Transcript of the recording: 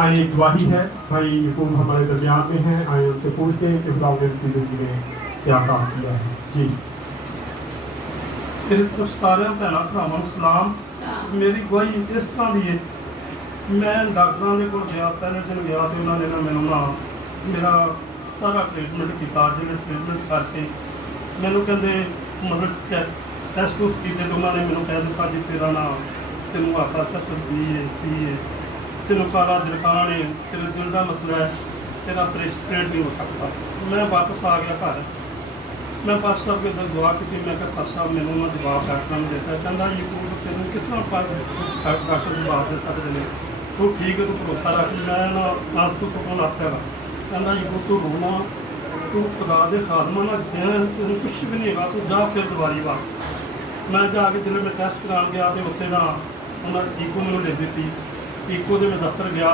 आइए एक गवाही है, भाई यकूब हमारे दरमियान में हैं, आए उनसे पूछते हैं कि खुदा ने उनकी ज़िंदगी में क्या काम किया है। जी तेरे सारे भैनों भरावां नूं सलाम। मेरी गवाही इस तरह की है, मैं डॉक्टरों के कोल गया, पहले दिन गया तो उन्होंने ना मैनू ना मेरा सारा ट्रीटमेंट किया, जिन्हें ट्रीटमेंट करके मैनू कहते मतलब टेस्ट टूस्ट किए तो उन्होंने मैनू कह दिता जी तेरा ना तेनों आता चक्कर सी है, तेनों काला दिलकान है, तेरे दिल का मसला है, तेरा ऑपरेशन नहीं हो सकता। मैं वापस आ गया घर, मैं पास साहब के अंदर दुआ की, मैं क्या पास साहब मैंने उन्होंने जवाब डॉक्टर ने देता, कहना यकूब तेन किस तरह डॉक्टर जवाब दे सकते हैं, तू ठीक है तू भरोसा रख। मैं ना आंसू सुकून आख्या कहना यकूब तू रोना, तू खुदा के खादमा ना तेन कुछ भी नहीं हैगा, तू जा फिर दुबारी बात। मैं जाके जो मैं टेस्ट करान गया तो उत्थे ना उन्होंने टीको मैंने दे दी, टीको के मैं दफ्तर गया,